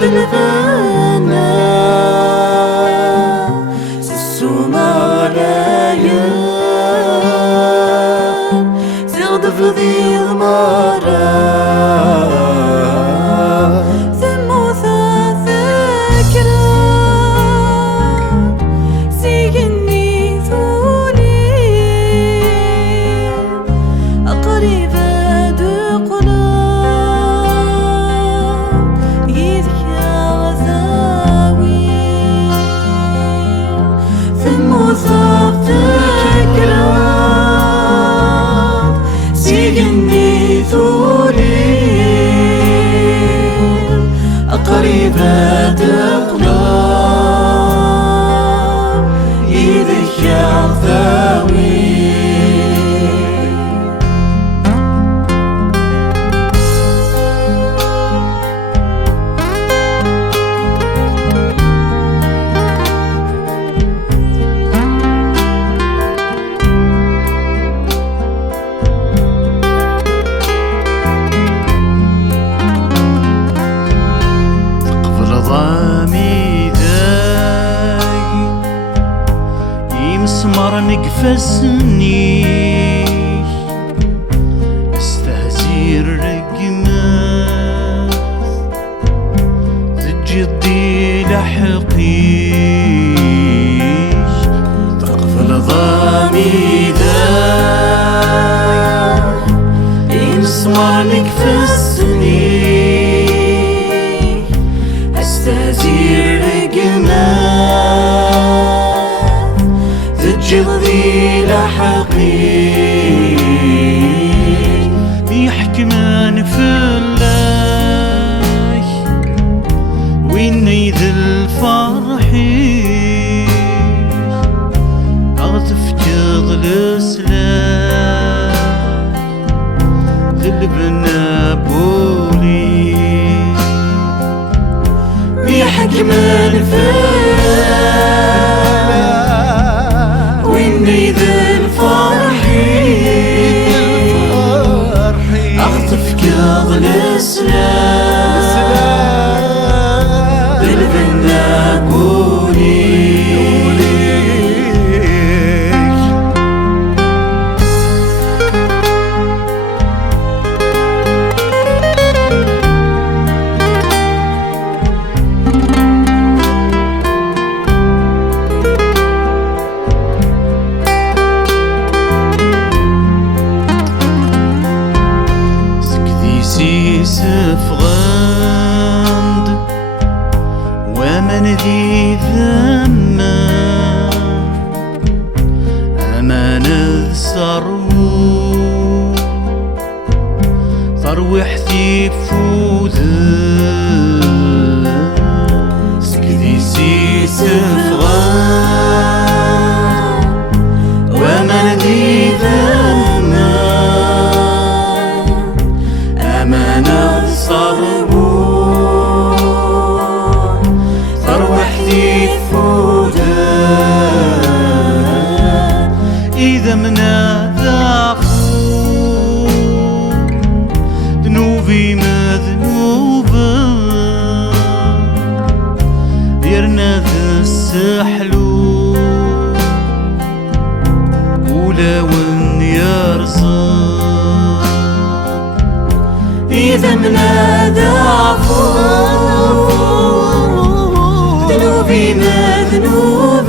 بالفنا السوماليا زغد في ذي المرة قريبة قلوب يذكر ذوي مسمر نقفسني استهزير رقمات تجدي لحقيش تغفل ضامي ذاك مسمر نقفسني استهزير رقمات جلدي لحقي بيحكمان في الله وين يذل الفرحي أغطف جغل سلاح ذلبنا بولي بيحكمان في ذي الفرحي أخطف كاغل السلام بالبنا قولي سفغاند ومن ذي ذمة أمان الثرو ثروح ثيب فوذن سكذي سي سفغاند ومن ذي ذمة أمان صربون فروحتي فودان إذا منا ذاقو ذنوبي مذنوبة ديرنا ذا السحلو ولون يرزق إذا منادى عفو ذنوبي مذنوب